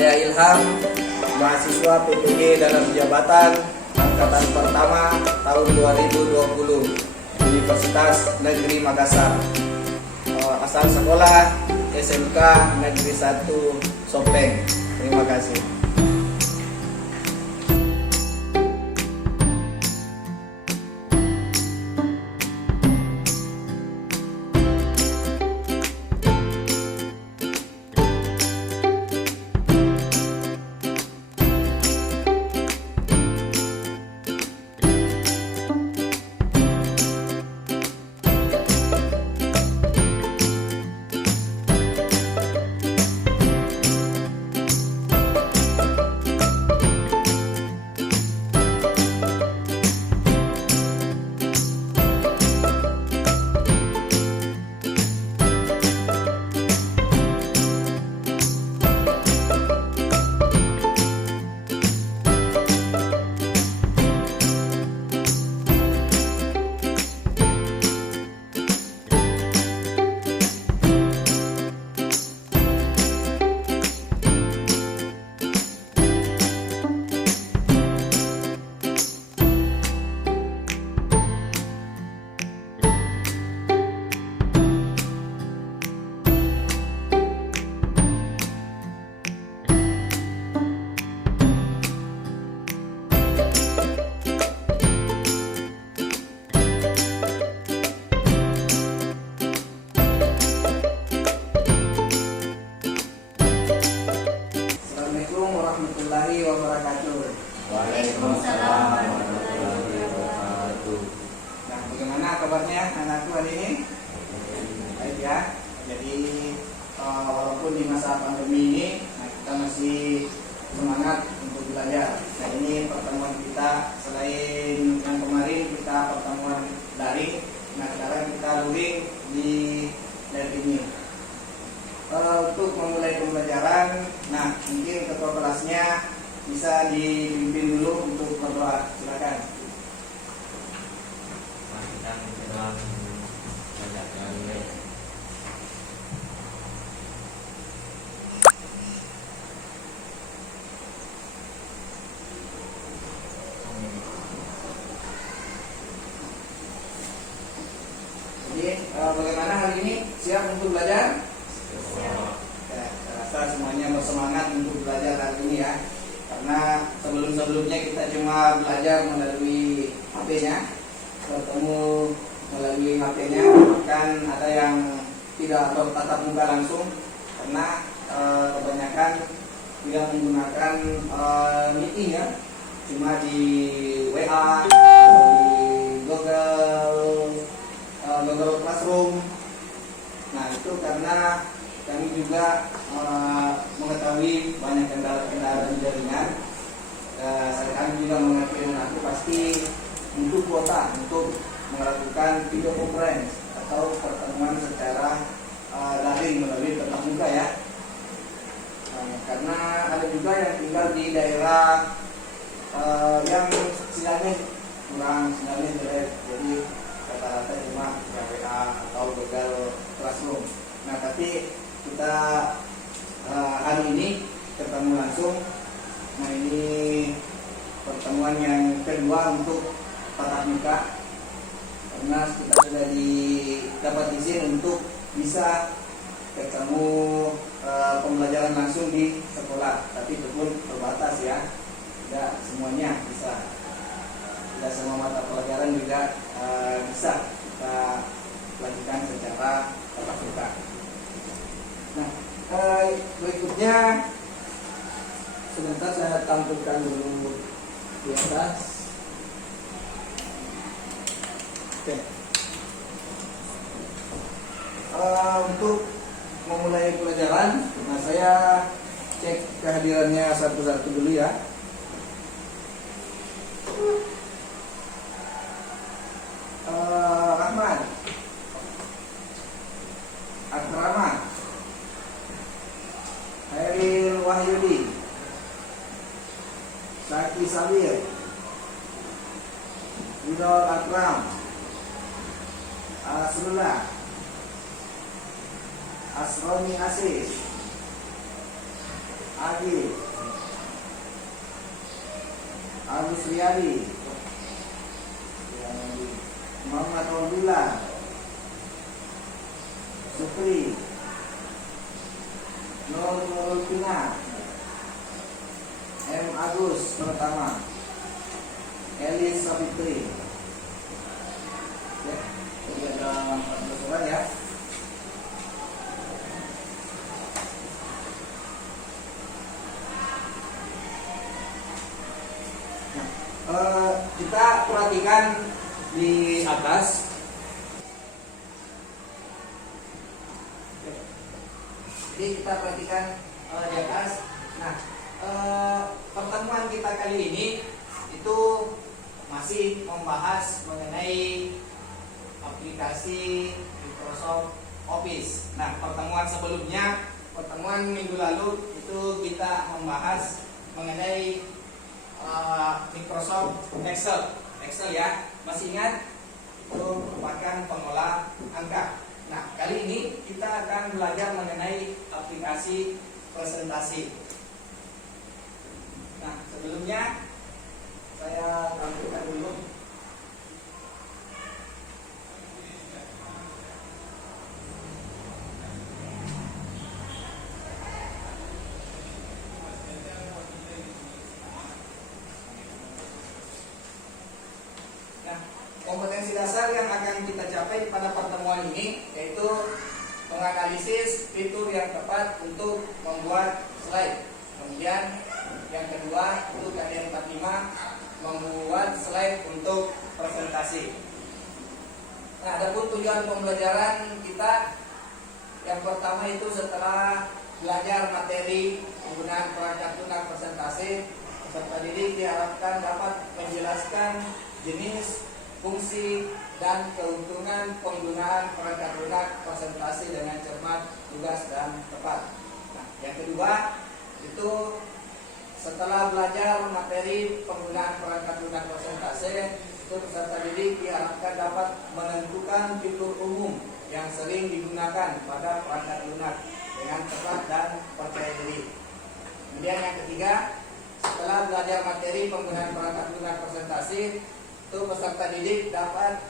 Saya Ilham, mahasiswa PPG dalam jabatan angkatan pertama tahun 2020 Universitas Negeri Makassar. Asal sekolah SMK Negeri 1 Sopeng. Terima kasih. Assalamualaikum warahmatullahi wabarakatuh. Waalaikumsalam warahmatullahi wabarakatuh. Nah, bagaimana kabarnya anakku hari ini? Baik ya. Jadi walaupun di masa pandemi ini, kita masih semangat untuk belajar. Nah, ini pertemuan kita selain yang kemarin kita pertemuan daring. Nah, sekarang kita luring di lab ini. Untuk memulai pembelajaran, nah mungkin ketua kelasnya bisa dipimpin dulu untuk berdoa. Silakan. Jadi bagaimana hari ini? Siap untuk belajar? Ya, saya rasa semuanya bersemangat untuk belajar hari ini ya. Karena sebelumnya kita cuma belajar melalui HP-nya, bertemu melalui HP-nya, bahkan ada yang tidak bertatap muka langsung karena kebanyakan tidak menggunakan meeting ya, cuma di WA atau di Google Classroom. Nah, itu karena kami juga mengetahui banyak kendala-kendala di jaringan. Kami juga mengerti aku pasti untuk kuota untuk melakukan video conference atau pertemuan secara daring melalui tatap muka ya. Karena ada juga yang tinggal di daerah yang sinyalnya kurang, sinyalnya jelek, jadi rata-rata cuma WA atau Google Classroom. Nah, tapi kita hari ini ketemu langsung. Nah, ini pertemuan yang kedua untuk tatap muka karena kita sudah dapat izin untuk bisa ketemu pembelajaran langsung di sekolah, tapi itu pun terbatas ya, tidak semuanya bisa, tidak semua mata pelajaran juga bisa kita lakukan secara tatap muka. Nah, berikutnya sebentar saya tampilkan dulu di atas. Oke. Untuk memulai pelajaran, nah saya cek kehadirannya satu-satu dulu ya. Rahman, Akrama, Hairil Wahyudi, Saki Sabir, Ridol Akram, Asrullah, Asroni Asis, Adi, Agus Riyadi, Muhammad Abdullah, Supri, Nur Nurul Pina, M. Agus Pertama, Elis Sabitri. Ya, jadi ada 14 orang ya. Kita perhatikan di atas. Jadi kita perhatikan di atas. Nah, pertemuan kita kali ini itu masih membahas mengenai aplikasi Microsoft Office. Nah, pertemuan sebelumnya, pertemuan minggu lalu itu kita membahas mengenai Microsoft Excel ya, masih ingat? Itu merupakan pengolah angka. Nah, kali ini kita akan belajar mengenai aplikasi presentasi. Nah, sebelumnya saya tampilkan dulu. Kompetensi dasar yang akan kita capai pada pertemuan ini yaitu menganalisis fitur yang tepat untuk membuat slide. Kemudian yang kedua itu KD 45 membuat slide untuk presentasi. Nah, adapun tujuan pembelajaran kita yang pertama itu setelah belajar materi penggunaan perangkat lunak presentasi, peserta didik diharapkan dapat menjelaskan jenis, fungsi, dan keuntungan penggunaan perangkat lunak presentasi dengan cermat, lugas, dan tepat. Nah, yang kedua itu setelah belajar materi penggunaan perangkat lunak presentasi, itu peserta didik diharapkan dapat menentukan fitur umum yang sering digunakan pada perangkat lunak dengan tepat dan percaya diri. Kemudian yang ketiga, setelah belajar materi penggunaan perangkat lunak presentasi, itu peserta didik dapat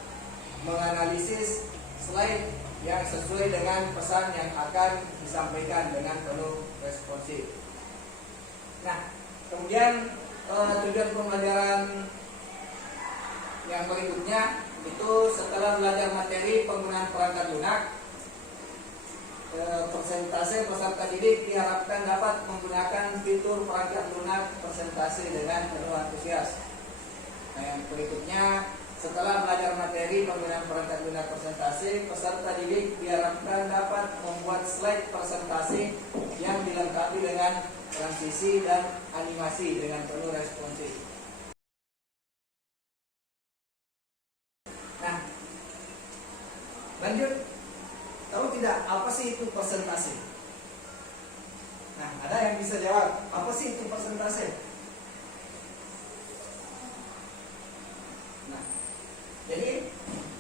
menganalisis slide yang sesuai dengan pesan yang akan disampaikan dengan penuh responsif. Nah, kemudian tujuan pembelajaran yang berikutnya itu setelah belajar materi penggunaan perangkat lunak presentasi, peserta didik diharapkan dapat menggunakan fitur perangkat lunak presentasi dengan penuh antusias. Nah, yang berikutnya setelah belajar materi penggunaan perangkat lunak presentasi, peserta didik diharapkan dapat membuat slide presentasi yang dilengkapi dengan transisi dan animasi dengan penuh responsif. Nah, lanjut. Tahu tidak apa sih itu presentasi? Nah, ada yang bisa jawab, apa sih itu presentasi? Nah, jadi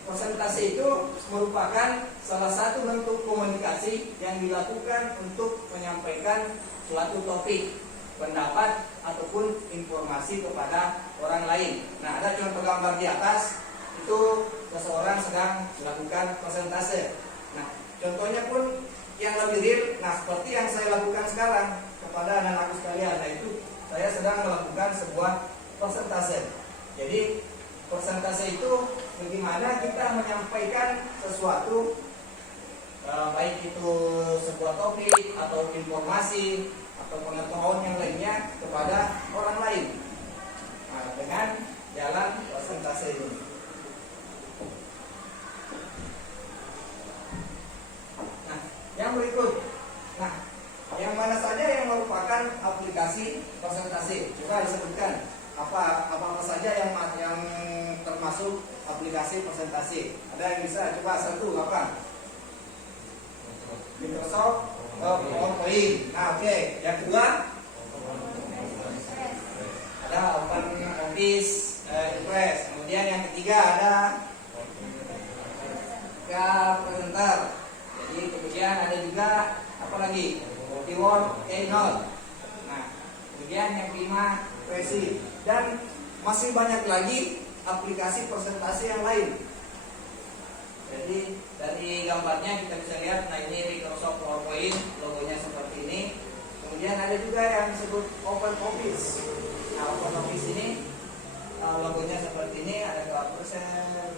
presentasi itu merupakan salah satu bentuk komunikasi yang dilakukan untuk menyampaikan suatu topik, pendapat, ataupun informasi kepada orang lain. Nah, ada contoh gambar di atas, itu seseorang sedang melakukan presentasi. Nah, contohnya pun yang lebih real, nah seperti yang saya lakukan sekarang kepada anak-anakku sekalian, nah itu saya sedang melakukan sebuah presentasi. Jadi presentasi itu bagaimana kita menyampaikan sesuatu, baik itu sebuah topik atau informasi atau pengetahuan yang lainnya kepada orang lain, nah, dengan jalan presentasi ini. Yang berikut, nah, yang mana saja yang merupakan aplikasi presentasi? Coba disebutkan apa saja yang termasuk aplikasi presentasi. Ada yang bisa coba satu apa? Microsoft PowerPoint. Nah, oke. Yang kedua ada OpenOffice Impress. Kemudian yang ketiga ada Presenter. Jadi kemudian ada juga apa lagi? Word, Keynote. Kemudian yang kelima, Resi. Dan masih banyak lagi aplikasi presentasi yang lain. Jadi dari gambarnya kita bisa lihat, nah ini Microsoft PowerPoint, logonya seperti ini. Kemudian ada juga yang disebut Open Office. Nah, Open Office ini logonya seperti ini, ada presenter,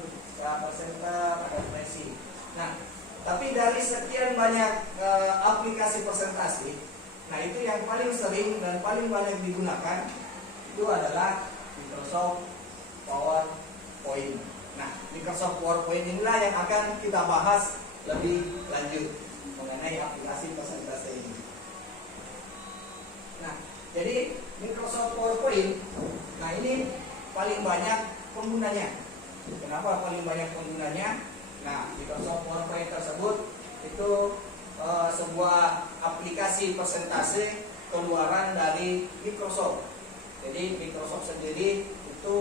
ada Presi. Nah, tapi dari sekian banyak aplikasi presentasi, nah itu yang paling sering dan paling banyak digunakan itu adalah Microsoft PowerPoint. Nah, Microsoft PowerPoint inilah yang akan kita bahas lebih lanjut mengenai aplikasi presentasi ini. Nah, jadi Microsoft PowerPoint, nah ini paling banyak penggunanya. Kenapa paling banyak penggunanya? Nah, Microsoft PowerPoint tersebut itu sebuah aplikasi presentasi keluaran dari Microsoft. Jadi Microsoft sendiri itu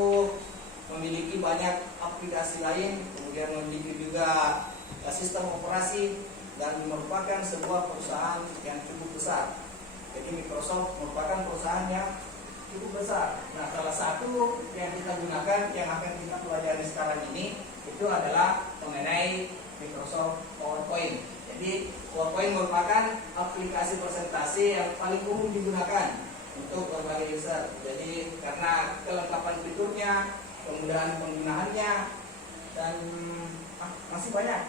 memiliki banyak aplikasi lain, kemudian memiliki juga sistem operasi, dan merupakan sebuah perusahaan yang cukup besar. Jadi Microsoft merupakan perusahaan yang cukup besar. Nah, salah satu yang kita gunakan, yang akan kita pelajari sekarang ini, itu adalah mengenai Microsoft PowerPoint. Jadi PowerPoint merupakan aplikasi presentasi yang paling umum digunakan untuk berbagai user. Jadi karena kelengkapan fiturnya, kemudahan penggunaannya, dan masih banyak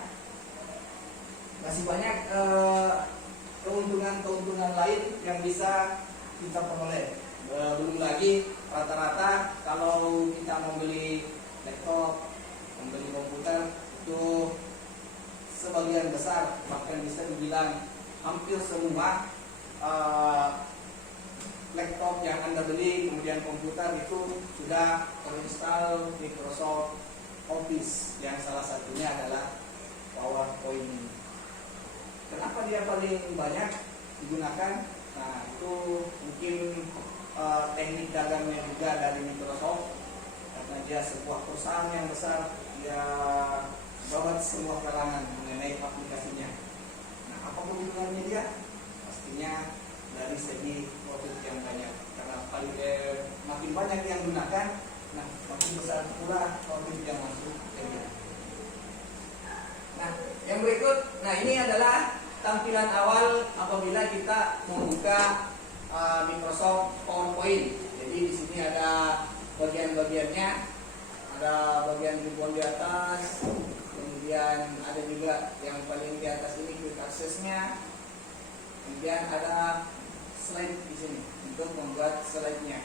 keuntungan-keuntungan lain yang bisa kita peroleh. Belum lagi rata-rata kalau kita membeli laptop, membeli komputer, itu sebagian besar, bahkan bisa dibilang hampir semua laptop yang Anda beli, kemudian komputer, itu sudah terinstall Microsoft Office, yang salah satunya adalah PowerPoint. Kenapa dia paling banyak digunakan? Nah, itu mungkin teknik dagangnya juga dari Microsoft, karena dia sebuah perusahaan yang besar, dia bawa semua kalangan mengenai aplikasinya. Nah, apa keuntungannya dia? Pastinya dari segi profit yang banyak, karena makin banyak yang gunakan, nah makin besar pula profit yang masuk ke dia. Nah, yang berikut, nah ini adalah tampilan awal apabila kita membuka Microsoft PowerPoint. Jadi di sini ada bagian-bagiannya, ada bagian ribbon di atas, kemudian ada juga yang paling di atas ini quick access-nya, kemudian ada slide di sini untuk membuat slide-nya.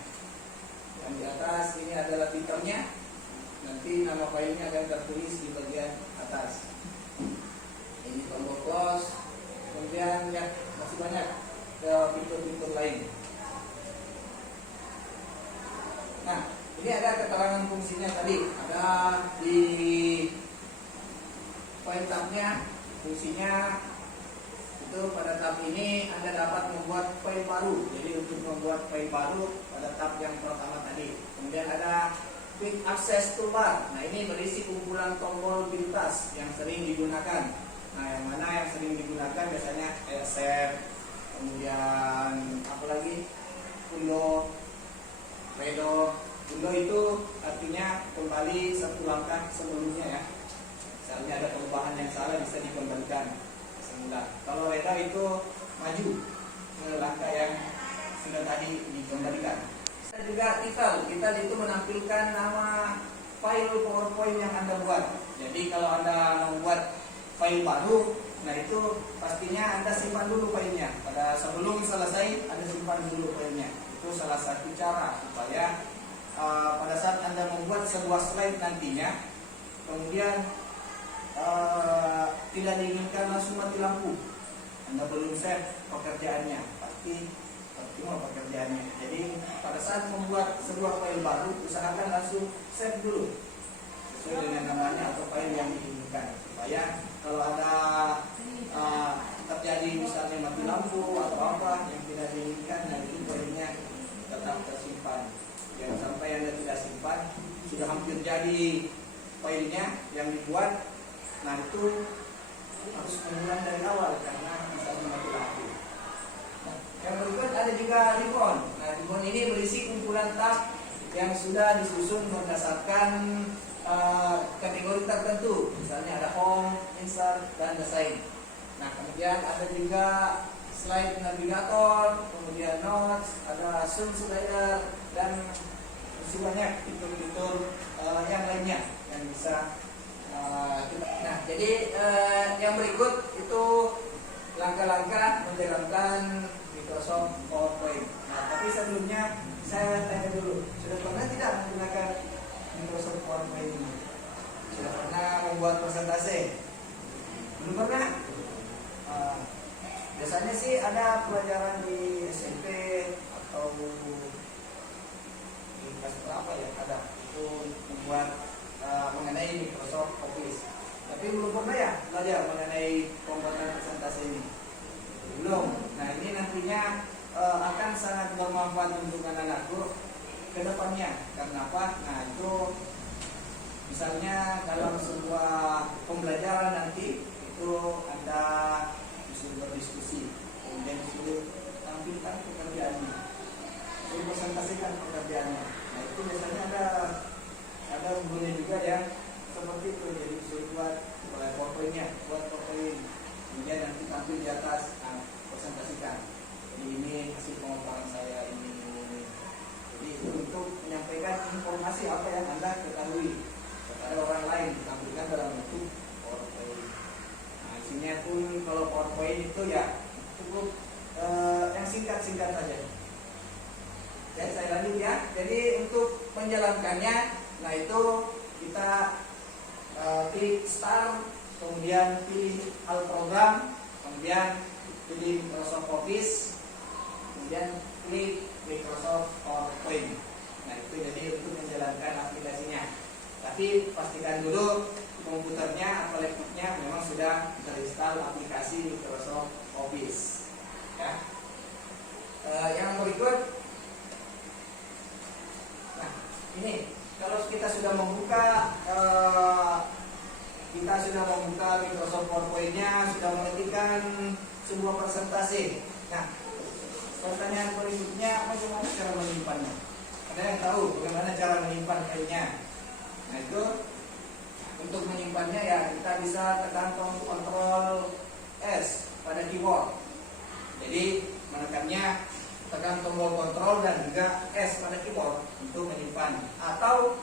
Yang di atas ini adalah fiturnya, nanti nama filenya akan tertulis di bagian atas. Ini tombol close, kemudian ya masih banyak fitur-fitur lain. Nah, ini ada keterangan fungsinya tadi, ada di file tab-nya, fungsinya itu pada tab ini Anda dapat membuat file baru. Jadi untuk membuat file baru pada tab yang pertama tadi. Kemudian ada quick access toolbar. Nah, ini berisi kumpulan tombol pintas yang sering digunakan. Nah, yang mana yang sering digunakan biasanya save, kemudian apalagi undo, redo. Undo itu artinya kembali satu langkah sebelumnya ya. Misalnya ada perubahan yang salah bisa dikembalikan semula. Kalau redo itu maju ke langkah yang sudah tadi dikembalikan. Kita juga title itu menampilkan nama file PowerPoint yang Anda buat. Jadi kalau Anda membuat file baru, nah itu pastinya Anda simpan dulu filenya. Pada sebelum selesai Anda simpan dulu filenya. Itu salah satu cara supaya pada saat Anda membuat sebuah slide nantinya, kemudian tidak diinginkan langsung mati lampu, Anda belum save pekerjaannya, pasti percuma pekerjaannya. Jadi pada saat membuat sebuah file baru, usahakan langsung save dulu sesuai dengan namanya atau file yang diinginkan, supaya kalau ada terjadi misalnya mati lampu atau apa yang tidak diinginkan, nah itu filenya tetap tersimpan. Jangan sampai Anda tidak simpan, sudah hampir jadi filenya yang dibuat, nah itu harus mengulang dari awal karena misalnya mati lampu. Nah, yang berikut ada juga ribbon. Nah, Handphone ini berisi kumpulan tab yang sudah disusun berdasarkan kategori tertentu. Misalnya ada home, insert, dan desain. Nah, kemudian ada juga slide navigator, kemudian notes, ada zoom slider, dan masih banyak fitur-fitur yang lainnya yang bisa kita. Nah, jadi yang berikut itu langkah-langkah menjalankan Microsoft PowerPoint. Nah, tapi sebelumnya saya tanya dulu, sudah pernah tidak menggunakan Microsoft PowerPoint ini? Sudah pernah membuat presentasi? Belum pernah? Biasanya sih ada pelajaran di SMP atau di kelas berapa ya, ada itu membuat mengenai Microsoft Office. Tapi belum pernah ya belajar mengenai pembuatan presentasi ini? Belum. Nah, ini nantinya akan sangat bermanfaat untuk anak-anakku ke depannya. Karena apa? Nah, itu misalnya dalam sebuah pembelajaran nanti itu Anda disuruh berdiskusi, kemudian disuruh tampilkan pekerjaannya, disuruh presentasikan pekerjaannya. Nah, itu biasanya ada gurunya juga yang seperti itu, jadi disuruh buat PowerPoint-nya, buat PowerPoint, kemudian nanti tampil di atas, presentasikan. Jadi ini hasil pemaparan saya ini. Jadi itu untuk menyampaikan informasi apa yang Anda ketahui kepada orang lain, ditampilkan dalam bentuk PowerPoint. Nah, isinya pun kalau PowerPoint itu ya cukup yang singkat-singkat saja. Ya, saya lanjut ya. Jadi untuk menjalankannya, nah itu kita klik start, kemudian pilih al program, kemudian pilih Microsoft Office, kemudian klik Microsoft PowerPoint. Nah, itu jadi untuk menjalankan aplikasinya. Tapi pastikan dulu komputernya atau laptopnya memang sudah terinstall aplikasi Microsoft Office. Ya. Yang berikut, nah ini kalau kita sudah membuka Microsoft PowerPoint-nya, sudah mengetikkan sebuah presentasi. Nah, pertanyaan berikutnya, bagaimana cara menyimpannya? Ada yang tahu bagaimana cara menyimpan filenya? Nah, itu untuk menyimpannya ya kita bisa tekan Ctrl S pada keyboard. Jadi menekannya tekan tombol Ctrl dan juga S pada keyboard untuk menyimpan. Atau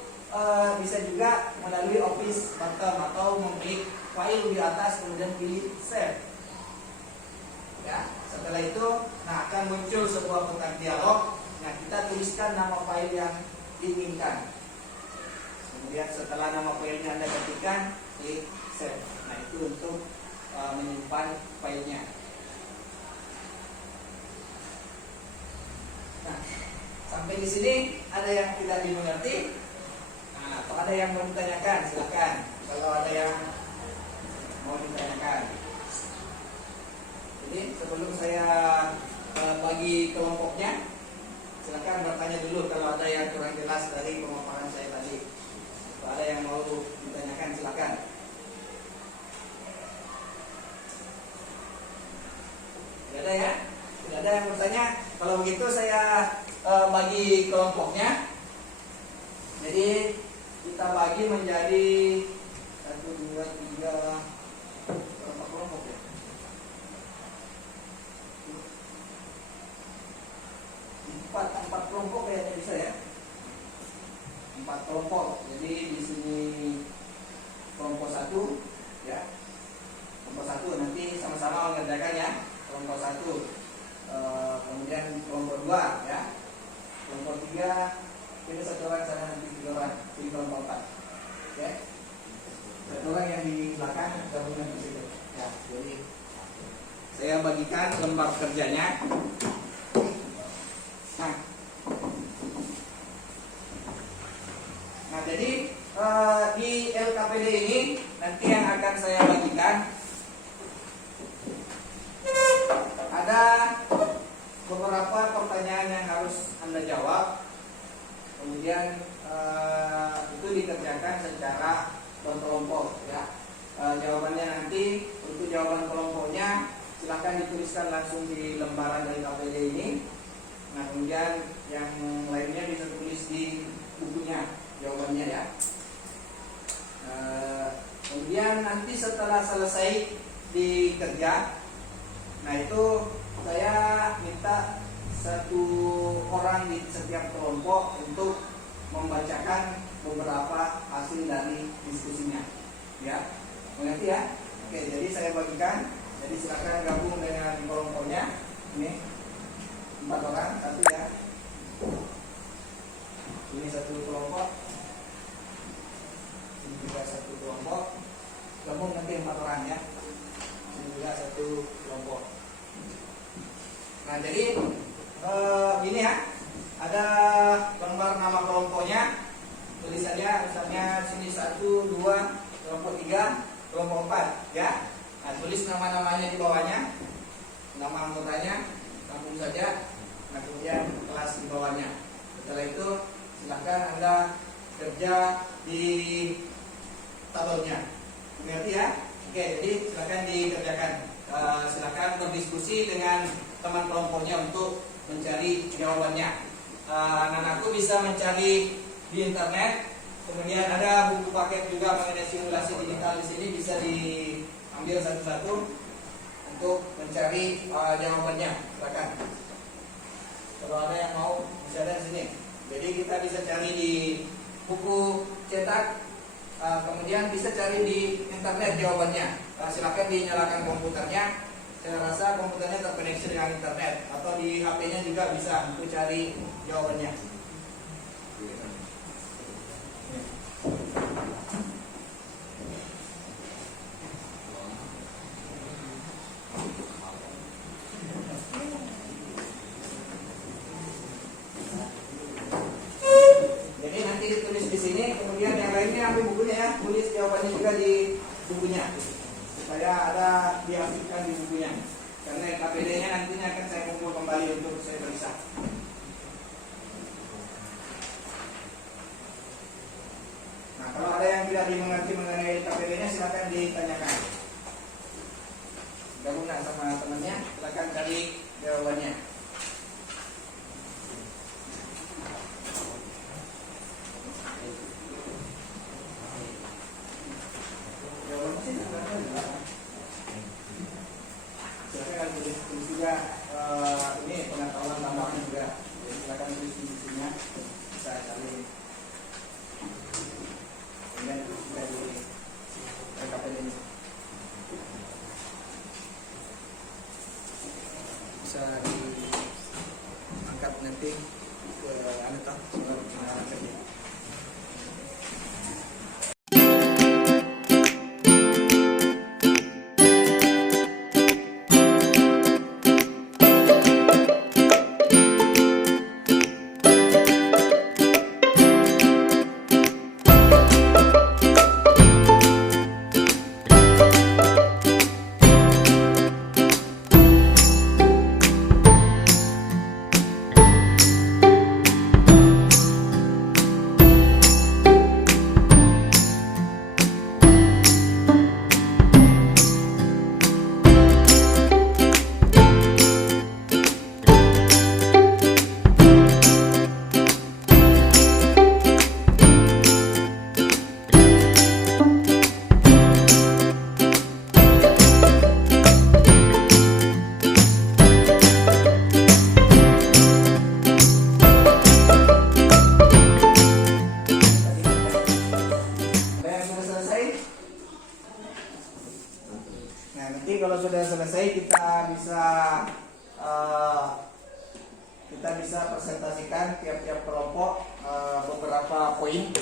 bisa juga melalui Office button atau mengklik file di atas kemudian pilih save. Ya, setelah itu akan muncul sebuah kotak dialog. Nah, kita tuliskan nama file yang diinginkan. Kemudian setelah nama filenya Anda ketikkan, klik save. Nah, itu untuk menyimpan filenya. Nah, sampai di sini ada yang tidak dimengerti? Nah, atau ada yang mau ditanyakan? Silakan. Kalau ada yang mau ditanyakan. Jadi sebelum saya bagi kelompoknya, silakan bertanya dulu kalau ada yang kurang jelas dari pemaparan saya tadi. Kalau ada yang mau ditanyakan, silakan. Tidak ada ya? Tidak ada yang bertanya. Kalau begitu saya bagi kelompoknya. Jadi kita bagi menjadi 1, 2, 3, berapa kelompok ya? 4 kelompok kayaknya bisa ya. 4 kelompok. Jadi di sini kelompok 1 ya. Kelompok 1 nanti sama-sama mengerjakan ya. Kelompok 1. Kemudian kelompok 2 ya. Kelompok 3 ini 1 orang sana, nanti 3 orang di kelompok 4. Ya. 1 orang yang di belakang gabungan di situ. Ya, jadi saya bagikan lembar kerjanya. Nah, jadi di LKPD ini nanti yang akan saya bagikan ada beberapa pertanyaan yang harus Anda jawab. Kemudian itu dikerjakan secara berkelompok ya. Jawabannya nanti untuk jawaban kelompoknya silakan dituliskan langsung di lembaran dari KPD ini. Nah kemudian yang lainnya bisa tulis di bukunya jawabannya ya. Kemudian nanti setelah selesai dikerja, nah itu saya minta satu orang di setiap kelompok untuk membacakan beberapa hasil dari diskusinya. Ya, mengerti ya? Oke, jadi saya bagikan. Jadi silakan gabung dengan kelompoknya. Ini 4 orang, satu ya. Ini satu kelompok. Ini juga satu kelompok. Gabung nanti 4 orang ya. Ini juga satu kelompok. Nah jadi gini ya. Ada gambar nama kelompoknya. Tulisannya misalnya sini 1, 2, kelompok 3, kelompok 4 ya. Nah, tulis nama-namanya di bawahnya, nama anggotanya, langsung saja. Nah, kemudian kelas di bawahnya. Setelah itu silakan Anda kerja di tabelnya. Mengerti ya? Oke, jadi silakan dikerjakan. Silakan berdiskusi dengan teman kelompoknya untuk mencari jawabannya. Anak-anakku bisa mencari di internet. Kemudian ada buku paket juga mengenai simulasi digital di sini, bisa diambil satu-satu untuk mencari jawabannya. Silakan. Kalau ada yang mau bisa ada di sini. Jadi kita bisa cari di buku cetak, kemudian bisa cari di internet jawabannya. Silakan dinyalakan komputernya. Saya rasa komputernya terkoneksi dengan internet, atau di HP-nya juga bisa untuk cari jawabannya. Jadi nanti ditulis di sini, kemudian yang lainnya ambil bukunya ya, tulis jawabannya juga di bukunya supaya ada diartikan di bukunya. Karena KPD-nya nantinya akan saya kumpul kembali untuk saya periksa. Nah, kalau ada yang tidak dimengerti mengenai KPD-nya silakan ditanyakan. Gabungkan sama temannya, silakan cari jawabannya. Jawabannya sih sebenarnya juga. Silakan tulis juga ini pengetahuan tambahan juga. Jadi silakan tulis di bukunya, bisa cari. Kemudian juga di KPD ini bisa diangkat nanti ke aneta surat kerja. Kalau sudah selesai kita bisa presentasikan tiap-tiap kelompok beberapa poin.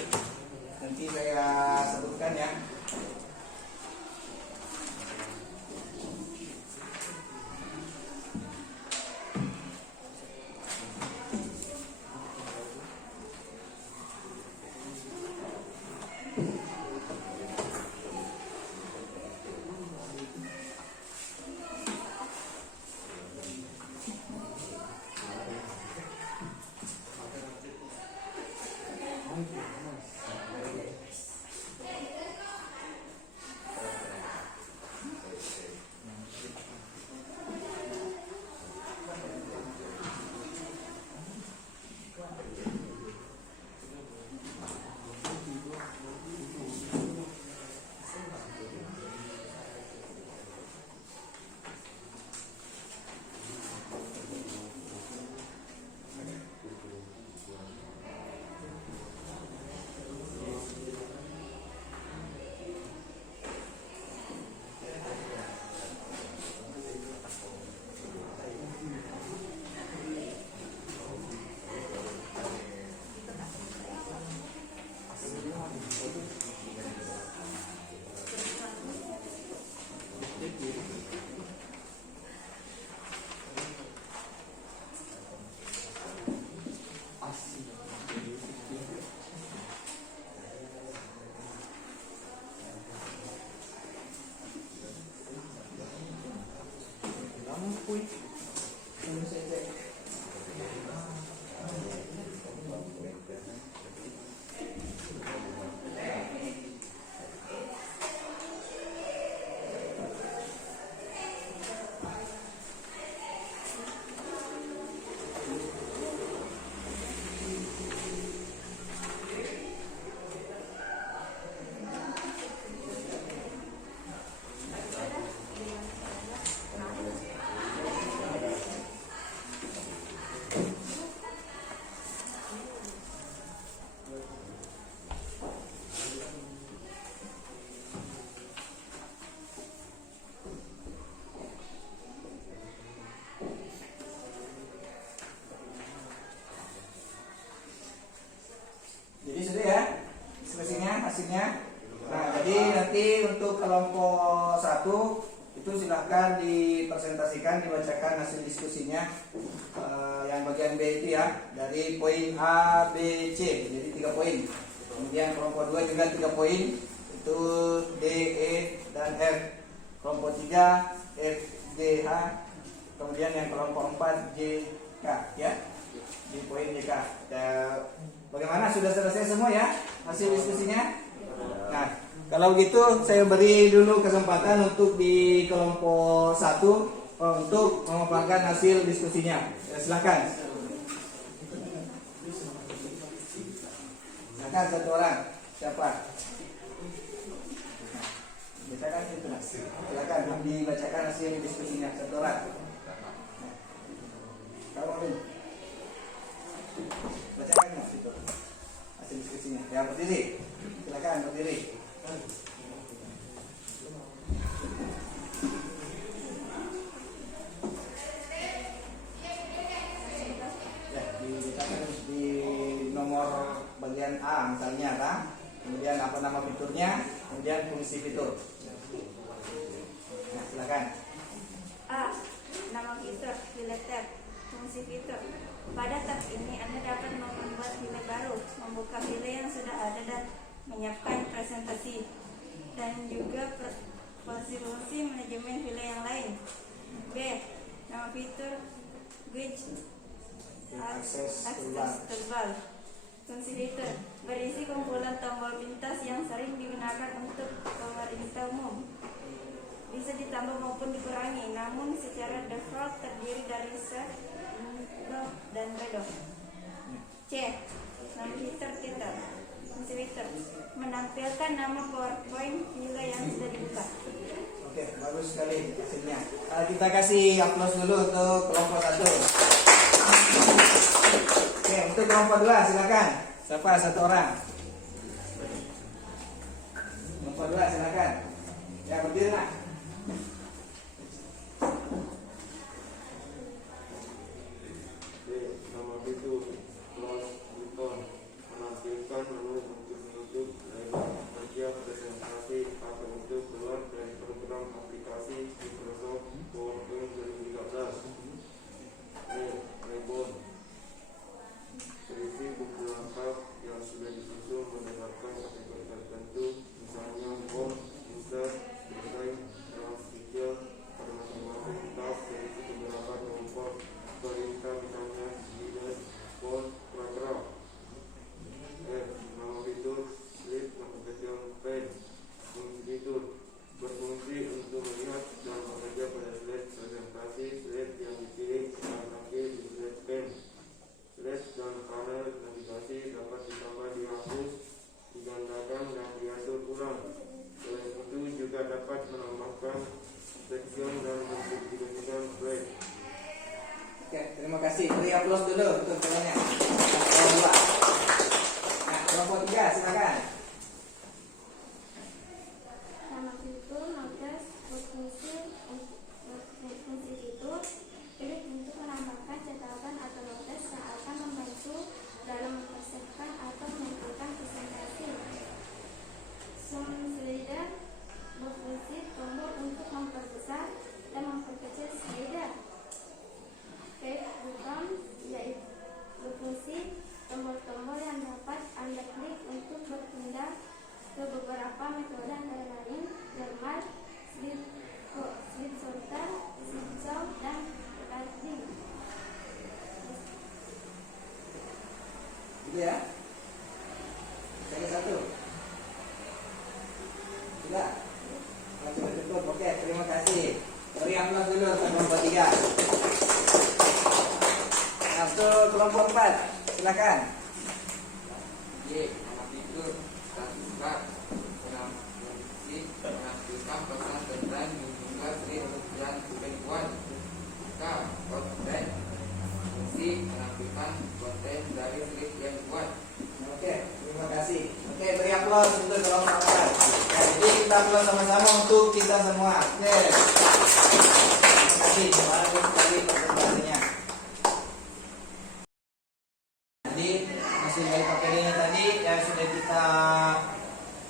Nanti saya sebutkan ya. Uy. Ano sa ito? Jadi sudah ya diskusinya hasilnya. Nah, jadi nanti untuk kelompok 1 itu silahkan dipresentasikan, dibacakan hasil diskusinya. Yang bagian B itu ya, dari poin A, B, C, jadi 3 poin. Kemudian kelompok 2 juga 3 poin, itu D, E, dan F. Kelompok 3 F, G, H. Kemudian yang kelompok 4 J, K ya. Di poin J, K. Bagaimana, sudah selesai semua ya hasil diskusinya? Nah, kalau gitu saya beri dulu kesempatan untuk di kelompok 1 untuk memaparkan hasil diskusinya. Silakan. Silakan satu orang. Siapa? Bacakan itu. Silakan dibacakan hasil diskusinya satu orang. Kamu ini. Bacakan itu hasil diskusinya. Ya, berdiri. Silakan berdiri. Ya, dibacakan di nomor bagian A misalnya kan. Kemudian apa nama fiturnya, kemudian fungsi fitur. Nah, silakan. A. Nama fitur, file tab, fungsi fitur. Pada tab ini Anda dapat membuat file baru, membuka file yang sudah ada dan menyiapkan presentasi, dan juga fungsi manajemen file yang lain. B. Nama fitur, widget, akses tebal. Fungsi fitur berisi kumpulan tombol pintas yang sering digunakan untuk pemerintah umum. Bisa ditambah maupun dikurangi, namun secara default terdiri dari set, lock, dan redo. C. Nama fitur title. Fungsi fitur menampilkan nama PowerPoint file yang sudah dibuka. Oke, bagus sekali hasilnya. Kita kasih aplaus dulu untuk kelompok 1. Oke, untuk kelompok 2 silakan. Siapa satu orang? Kelompok 2 silakan. Ya, berdiri nak. Nama fitur plus buton menampilkan menu untuk menutup lewat media presentasi atau untuk keluar dari program aplikasi Microsoft PowerPoint 2013. Ribbon berisi buku lengkap yang sudah disusun berdasarkan kategori tertentu, misalnya form, insert, desain, transcription. Pada masing-masing tab berisi beberapa kelompok perintah, misalnya minus, font, paragraf. Nama fitur slide notification pane. Fungsi fitur berfungsi untuk melihat dan bekerja pada slide presentasi. Slide yang dipilih akan tampil di slide pane. Slide dan panel navigasi dapat ditambah, dihapus, digandakan, dan diatur ulang. Selain itu juga dapat menambahkan section dan mendistribusikan slide. Oke, terima kasih. Beri aplaus dulu untuk semuanya. Kelompok 2. Nah, kelompok 3 silakan. Nama fitur notes berfungsi fitur pilih untuk menambahkan catatan atau notes yang akan membantu dalam mempersiapkan atau menentukan presentasi. Zoom slider berfungsi tombol untuk memperbesar dan memperkecil slider. Page button yaitu berfungsi tombol-tombol yang dapat Anda klik untuk berkunjung Sudah. Sudah cukup. Oke, terima kasih. Beri aplaus dulu untuk kelompok 3. Masuk kelompok 4. Silakan. Y. Mengatur status hak mengambil mengajukan pesan tentang hubungan dan kebentuan. K. Konten fungsi menampilkan konten dari slide yang dibuat. Oke, terima kasih. Oke, beri aplaus untuk kelompok 4. Jadi kita aplaus sama-sama untuk kita semua. Oke. Terima kasih. Bagus sekali presentasinya. Jadi hasil dari PPD-nya tadi yang sudah kita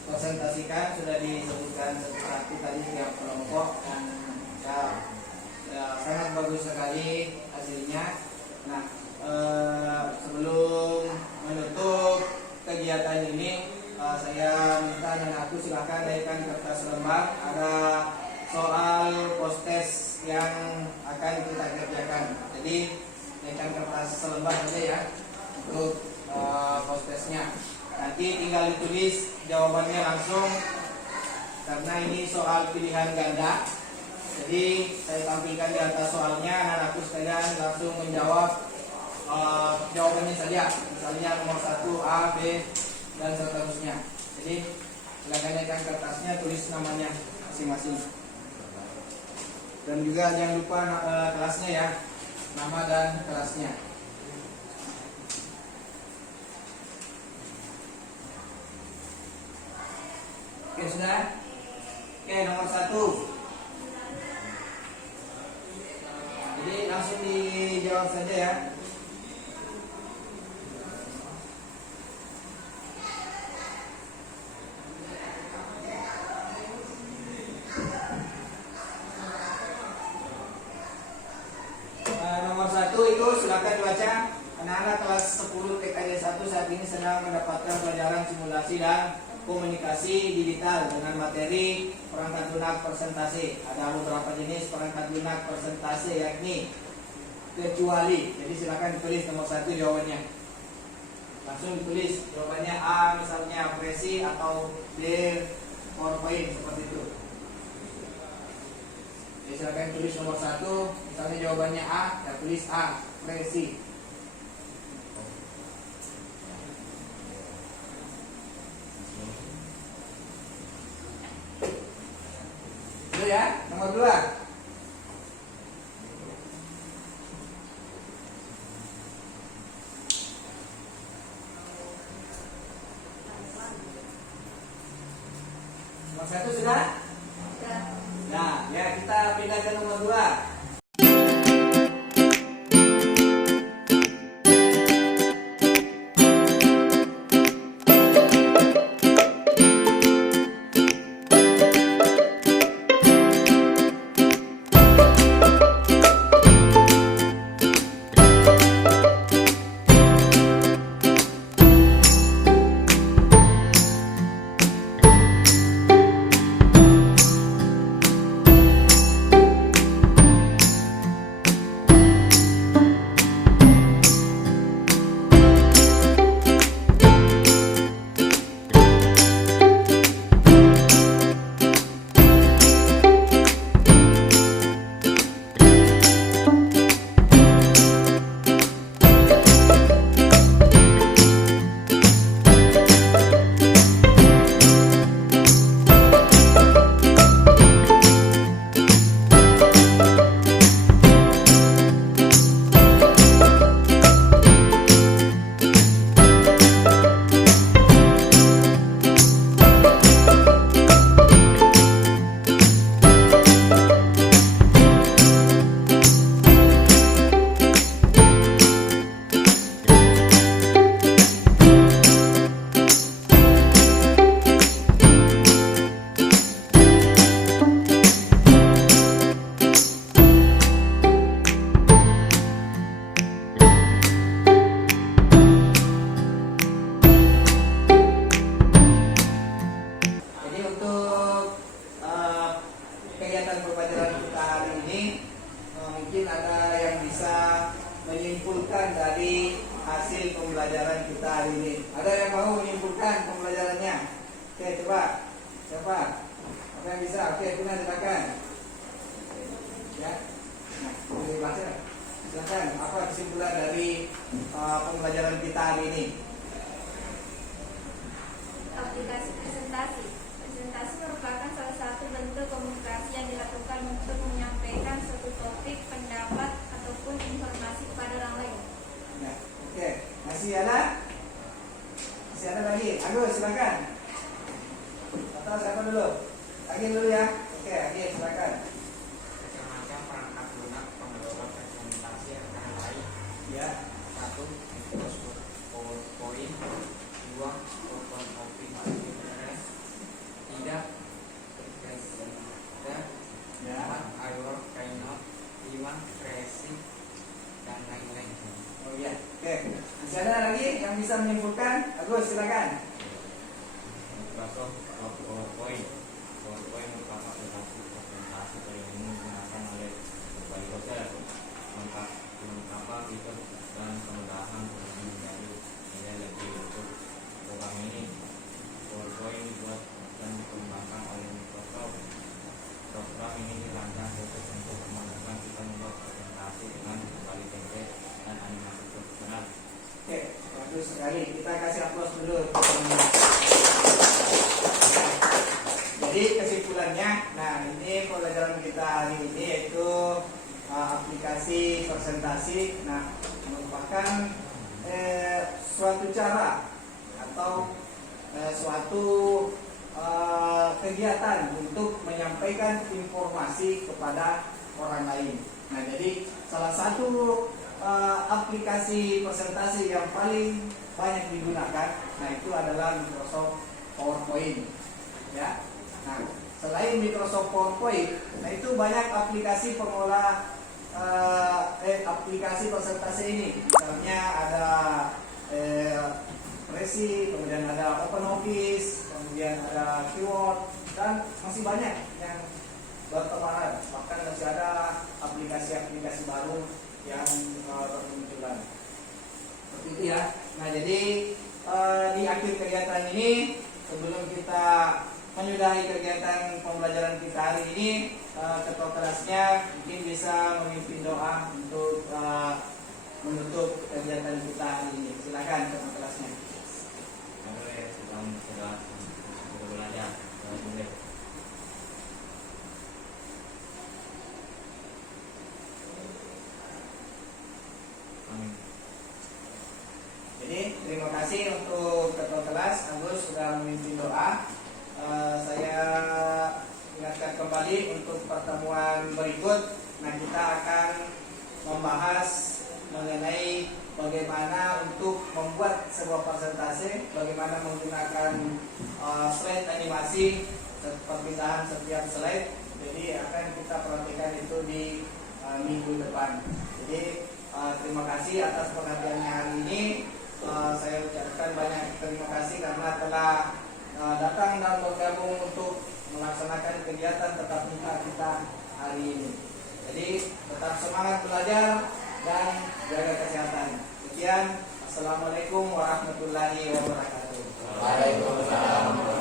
presentasikan sudah disebutkan satu tadi setiap kelompok dan sangat bagus sekali hasilnya. Nah, sebelum menutup kegiatan ini, saya minta anak-anakku silakan naikkan kertas lembar. Ada soal post-test yang akan kita kerjakan. Jadi naikkan kertas selembar saja ya untuk post-testnya. Nanti tinggal ditulis jawabannya langsung karena ini soal pilihan ganda. Jadi saya tampilkan di atas soalnya, anak-anakku sekalian langsung menjawab jawabannya saja. Misalnya nomor 1 A, B dan seterusnya. Jadi silakan naikkan kertasnya, tulis namanya masing-masing. Dan juga jangan lupa kelasnya ya, nama dan kelasnya. Oke, sudah? Oke, nomor 1. Jadi langsung dijawab saja ya. Nomor 1 itu silakan dibaca. Anak-anak kelas 10 TKJ 1 saat ini sedang mendapatkan pelajaran simulasi dan komunikasi digital dengan materi perangkat lunak presentasi. Ada beberapa jenis perangkat lunak presentasi yakni kecuali. Jadi silakan ditulis nomor 1 jawabannya. Langsung ditulis jawabannya A misalnya presi atau B PowerPoint seperti itu. Jadi silakan tulis nomor 1, misalnya jawabannya A, ya tulis A presi. Itu ya, nomor 2. Nomor 1 sudah? Nah, ya kita pindah ke nomor 2. Siapa? Apa yang bisa? Oke, Tuna silakan. Ya. Nah, boleh baca. Silakan. Apa kesimpulan dari pembelajaran kita hari ini? Aplikasi presentasi. Presentasi merupakan salah satu bentuk komunikasi yang dilakukan untuk menyampaikan suatu topik, pendapat, ataupun informasi kepada orang lain. Nah, oke. Masih ada? Masih ada lagi? Agus, silakan. Atau siapa dulu? Agin dulu ya. Oke, Agin silakan. Macam-macam perangkat lunak pengelola presentasi antara lain. Ya. 1. Microsoft PowerPoint. 2. OpenOffice Express. 3. Presenter. Ya. 4. iWork Keynote. 5. Tracing dan lain-lain. Oh iya. Oke. Masih ada lagi yang bisa menyimpulkan? Agus, silakan. Microsoft PowerPoint. PowerPoint merupakan aplikasi presentasi paling umum digunakan oleh berbagai dosen. Mengapa fitur dan kemudahan untuk menjadi nilai lebih untuk program ini. PowerPoint dibuat dan dikembangkan oleh Microsoft. Program ini dirancang khusus untuk memudahkan kita membuat presentasi dengan berbagai template dan animasi profesional. Oke, bagus sekali. Kita kasih aplaus dulu. Jadi kesimpulannya, nah ini pelajaran kita hari ini yaitu aplikasi presentasi. Nah, merupakan suatu cara atau suatu kegiatan untuk menyampaikan informasi kepada orang lain. Nah, jadi salah satu aplikasi presentasi yang paling banyak digunakan, nah itu adalah Microsoft PowerPoint. Ya. Nah, selain Microsoft PowerPoint, nah itu banyak aplikasi pengolah aplikasi presentasi ini. Misalnya ada Prezi, kemudian ada OpenOffice, kemudian ada Keyword, dan masih banyak yang bertebaran. Bahkan masih ada aplikasi-aplikasi baru yang bermunculan. Seperti itu ya. Nah, jadi di akhir kegiatan ini, sebelum kita menyudahi kegiatan pembelajaran kita hari ini, ketua kelasnya mungkin bisa memimpin doa untuk menutup kegiatan kita hari ini. Silakan ketua kelasnya. Boleh sudah belajar mulai. Amin. Jadi terima kasih untuk ketua kelas Agus sudah memimpin doa. Saya ingatkan kembali untuk pertemuan berikut. Nah, kita akan membahas mengenai bagaimana untuk membuat sebuah presentasi, bagaimana menggunakan slide animasi, perpindahan setiap slide. Jadi akan kita perhatikan itu di minggu depan. Jadi terima kasih atas perhatiannya hari ini. Saya ucapkan banyak terima kasih karena telah datang dan bergabung untuk melaksanakan kegiatan tetap muka kita hari ini. Jadi tetap semangat belajar dan jaga kesehatan. Sekian, assalamualaikum warahmatullahi wabarakatuh. Waalaikumsalam.